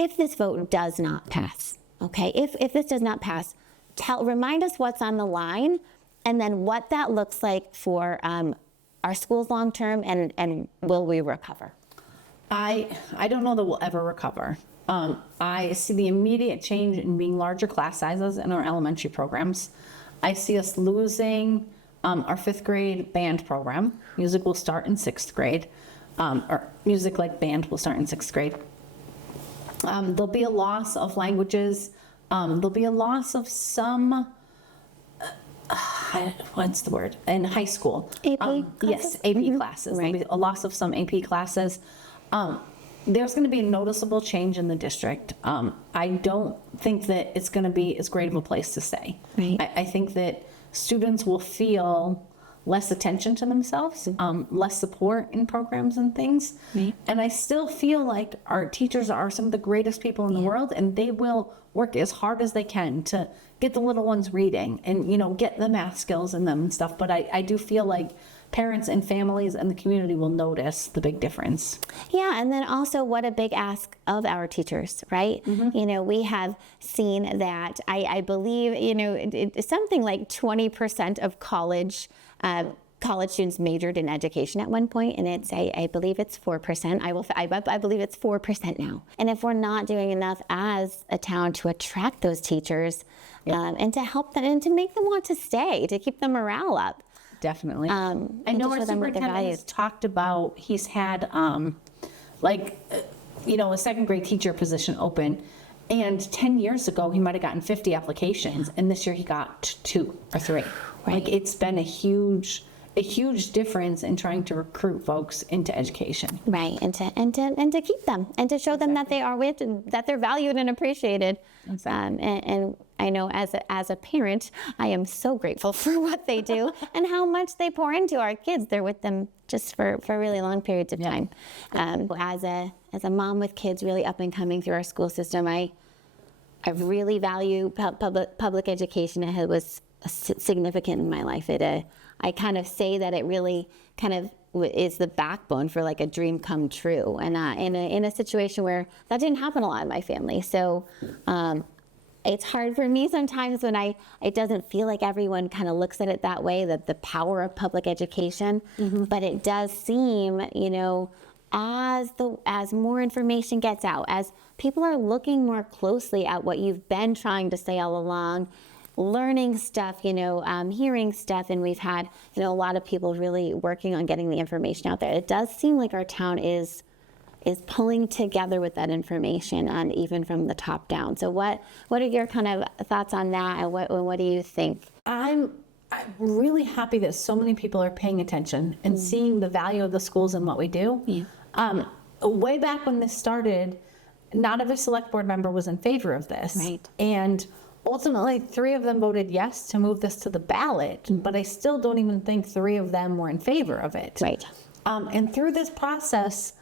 if this vote does not pass, okay, if this does not pass, remind us what's on the line, and then what that looks like for our schools long term, and will we recover? I don't know that we'll ever recover. I see the immediate change in being larger class sizes in our elementary programs. I see us losing our 5th grade band program. Music will start in 6th grade, or music like band will start in 6th grade. There'll be a loss of languages. There'll be a loss of some, what's the word, in high school. AP yes, AP classes. Right. There'll be a loss of some AP classes. There's going to be a noticeable change in the district. I don't think that it's going to be as great of a place to stay. Right. I think that students will feel less attention to themselves, less support in programs and things. Right. And I still feel like our teachers are some of the greatest people in the world, and they will work as hard as they can to get the little ones reading and, you know, get the math skills in them and stuff. But I do feel like parents and families and the community will notice the big difference. Yeah, and then also what a big ask of our teachers, right? You know, we have seen that, I believe, you know, it's something like 20% of college students majored in education at one point, and I believe it's 4%. I believe it's 4% now. And if we're not doing enough as a town to attract those teachers, and to help them and to make them want to stay, to keep the morale up. Definitely. I know our superintendent has talked about, he's had a 2nd grade teacher position open, and 10 years ago he might have gotten 50 applications, and this year he got 2 or 3. Right. Like, it's been a huge difference in trying to recruit folks into education. Right, and to keep them, and to show them that they are that they're valued and appreciated. Exactly. And I know as a parent, I am so grateful for what they do and how much they pour into our kids. They're with them just for really long periods of time. As a mom with kids really up and coming through our school system, I really value public education. It was significant in my life. I kind of say that it really kind of is the backbone for like a dream come true, and in a situation where that didn't happen a lot in my family. So it's hard for me sometimes when it doesn't feel like everyone kind of looks at it that way, that the power of public education. But it does seem, you know, as more information gets out, as people are looking more closely at what you've been trying to say all along, learning stuff, you know, hearing stuff, and we've had, you know, a lot of people really working on getting the information out there. It does seem like our town is pulling together with that information, and even from the top down. So what are your kind of thoughts on that, and what do you think? I'm really happy that so many people are paying attention and seeing the value of the schools and what we do. Yeah. Way back when this started, not every select board member was in favor of this. Right. And ultimately, 3 of them voted yes to move this to the ballot, but I still don't even think 3 of them were in favor of it. Right. And through this process,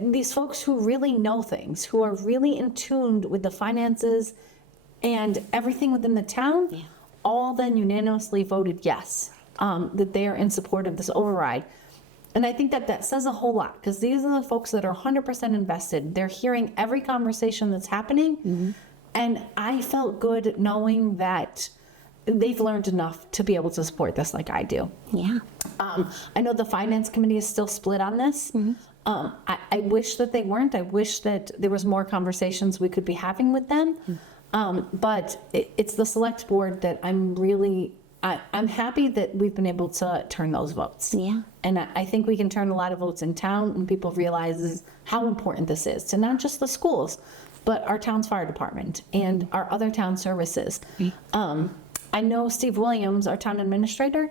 these folks who really know things, who are really in tune with the finances and everything within the town, all then unanimously voted yes, that they are in support of this override. And I think that says a whole lot, because these are the folks that are 100% invested. They're hearing every conversation that's happening. And I felt good knowing that they've learned enough to be able to support this like I do. Yeah. I know the finance committee is still split on this. I wish that they weren't. I wish that there was more conversations we could be having with them. But it's the select board that I'm happy that we've been able to turn those votes. Yeah. And I think we can turn a lot of votes in town when people realize how important this is to not just the schools, but our town's fire department and our other town services. I know Steve Williams, our town administrator,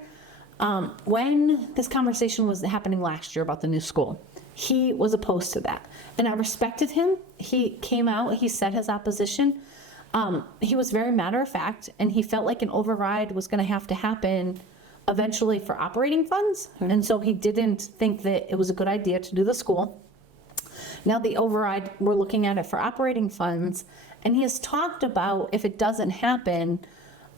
when this conversation was happening last year about the new school, he was opposed to that. And I respected him. He came out, he said his opposition. He was very matter of fact, and he felt like an override was going to have to happen eventually for operating funds. And so he didn't think that it was a good idea to do the school. Now the override, we're looking at it for operating funds, and he has talked about, if it doesn't happen,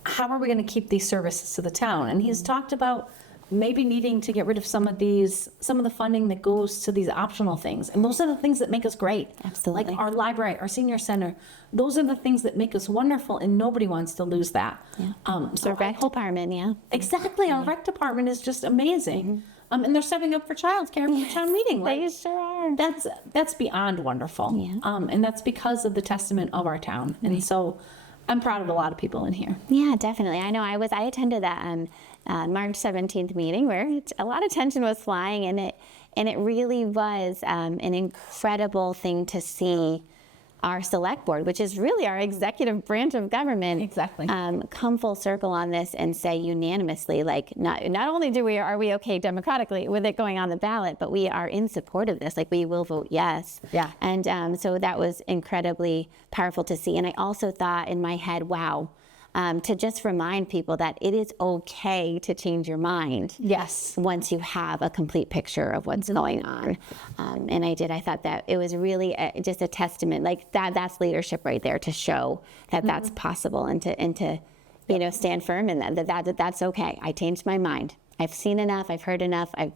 how are we going to keep these services to the town? And he's talked about maybe needing to get rid of some of the funding that goes to these optional things. And those are the things that make us great. Absolutely. Like our library, our senior center, those are the things that make us wonderful, and nobody wants to lose that. So The rec department, yeah. exactly, our rec department is just amazing. And they're setting up for childcare for town meeting. Like, They sure are. that's beyond wonderful. Yeah. And that's because of the testament of our town. And so I'm proud of a lot of people in here. Yeah, definitely. I know I attended that March 17th meeting where a lot of tension was flying, and it really was an incredible thing to see our select board, which is really our executive branch of government, Exactly. come full circle on this and say unanimously, like, not only are we okay democratically with it going on the ballot, but we are in support of this. Like, we will vote yes. Yeah. And so that was incredibly powerful to see. And I also thought in my head, wow, to just remind people that it is okay to change your mind. Yes. Once you have a complete picture of what's going on. And I thought that it was really just a testament, like that's leadership right there, to show that that's possible, and to stand firm in that's okay. I changed my mind. I've seen enough, I've heard enough, I've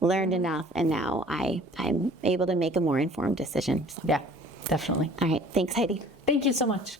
learned enough, and now I'm able to make a more informed decision. So. Yeah, definitely. All right, thanks, Heidi. Thank you so much.